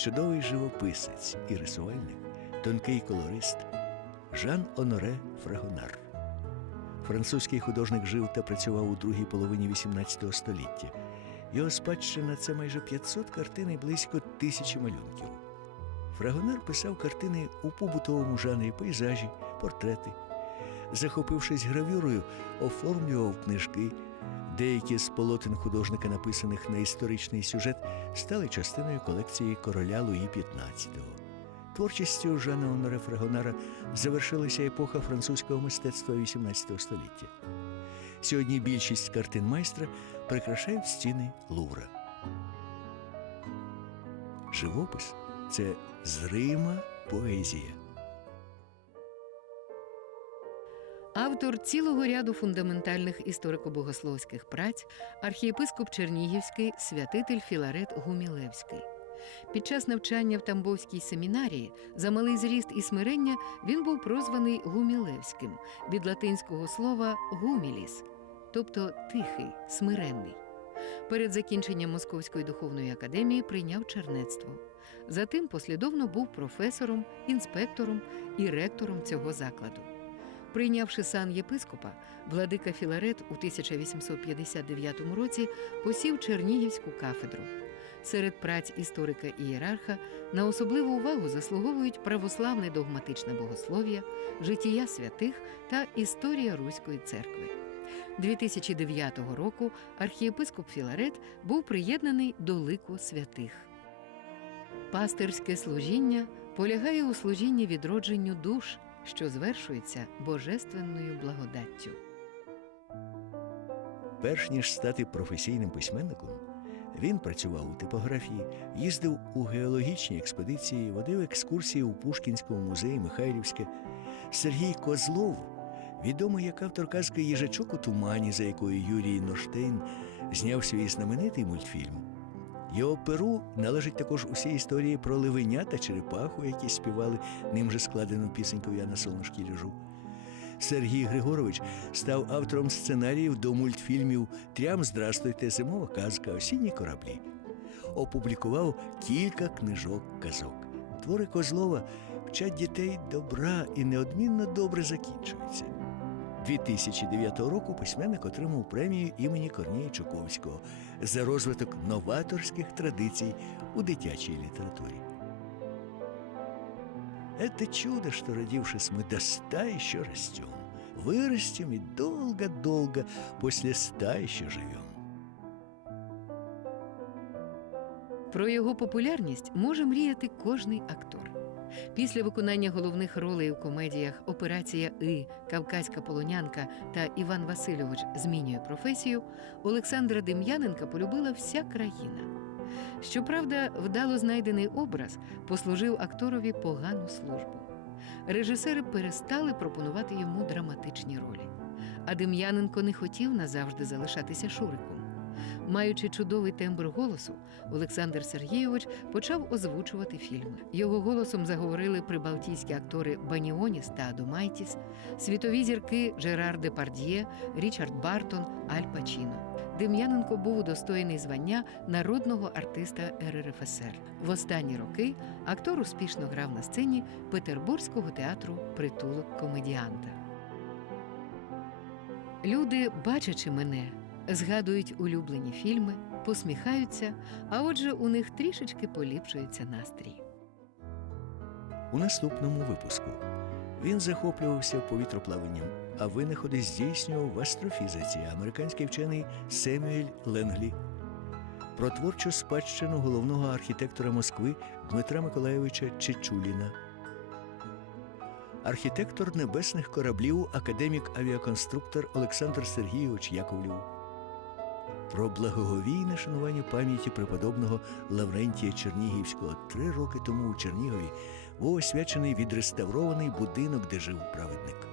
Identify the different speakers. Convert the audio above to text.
Speaker 1: Чудовий живописець і рисувальник, тонкий колорист Жан Оноре Фрагонар. Французький художник жив та працював у другій половині XVIII століття. Його спадщина це майже 500 картин і близько тисячі малюнків. Фрагонар писав картини у побутовому жанрі пейзажі, портрети. Захопившись гравюрою, оформлював книжки. Деякі з полотен художника, написаних на історичний сюжет, стали частиною колекції короля Луї XV. Творчістю Жана Оноре Фрагонара завершилася епоха французького мистецтва XVIII століття. Сьогодні більшість картин майстра прикрашають стіни Лувра. Живопис це зрима поезія.
Speaker 2: Автор цілого ряду фундаментальних історико-богословських праць, архієпископ Чернігівський, святитель Філарет Гумілевський. Під час навчання в Тамбовській семінарії за малий зріст і смирення він був прозваний Гумілевським від латинського слова гуміліс, тобто тихий, смиренний. Перед закінченням Московської духовної академії прийняв чернецтво. Затим послідовно був професором, інспектором і ректором цього закладу. Прийнявши сан єпископа, владика Філарет у 1859 році посів Чернігівську кафедру. Серед праць історика і ієрарха на особливу увагу заслуговують православне догматичне богослов'я, життя святих та історія Руської церкви. 2009 року архієпископ Філарет був приєднаний до лику святих. Пастирське служіння полягає у служінні відродженню душ, що звершується божественною благодаттю.
Speaker 1: Перш ніж стати професійним письменником, він працював у типографії, їздив у геологічні експедиції, водив екскурсії у Пушкінському музеї Михайлівське. Сергій Козлов, відомий як автор казки Їжачок у тумані, за якою Юрій Ноштейн зняв свій знаменитий мультфільм. Його перу належить також усі історії про ливеня та черепаху, які співали ним же складену пісеньку Я на солнышкі лежу. Сергій Григорович став автором сценаріїв до мультфільмів Трям здрастуйте, зимова казка, осінні кораблі. Опублікував кілька книжок казок. Твори Козлова вчать дітей добра і неодмінно добре закінчуються. 2009 року письменник отримав премію імені Корнія Чуковського за розвиток новаторських традицій у дитячій літературі. Это чудо, что, родившись, мы до ста еще растем, вырастем и долго-долго после ста еще живем.
Speaker 2: Про його популярність може мріяти кожний актор. Після виконання головних ролей у комедіях Операція И, Кавказька полонянка та Іван Васильович змінює професію, Олександра Дем'яненка полюбила вся країна. Щоправда, вдало знайдений образ послужив акторові погану службу. Режисери перестали пропонувати йому драматичні ролі. А Дем'яненко не хотів назавжди залишатися Шуриком. Маючи чудовий тембр голосу, Олександр Сергійович почав озвучувати фільми. Його голосом заговорили прибалтійські актори Баніоніс та Адомайтіс, світові зірки Жерар Депардьє, Річард Бартон, Аль Пачіно. Дем'яненко був удостоєний звання народного артиста РРФСР. В останні роки актор успішно грав на сцені Петербурзького театру Притулок комедіанта. Люди, бачачи мене, згадують улюблені фільми, посміхаються, а отже, у них трішечки поліпшується настрій.
Speaker 1: У наступному випуску він захоплювався повітроплаванням, а винаходи здійснював в астрофізиці американський вчений Семюель Ленглі. Про творчу спадщину головного архітектора Москви Дмитра Миколайовича Чечуліна. Архітектор небесних кораблів, академік авіаконструктор Олександр Сергійович Яковлів. Про благоговійне шанування пам'яті преподобного Лаврентія Чернігівського три роки тому у Чернігові був освячений відреставрований будинок, де жив праведник.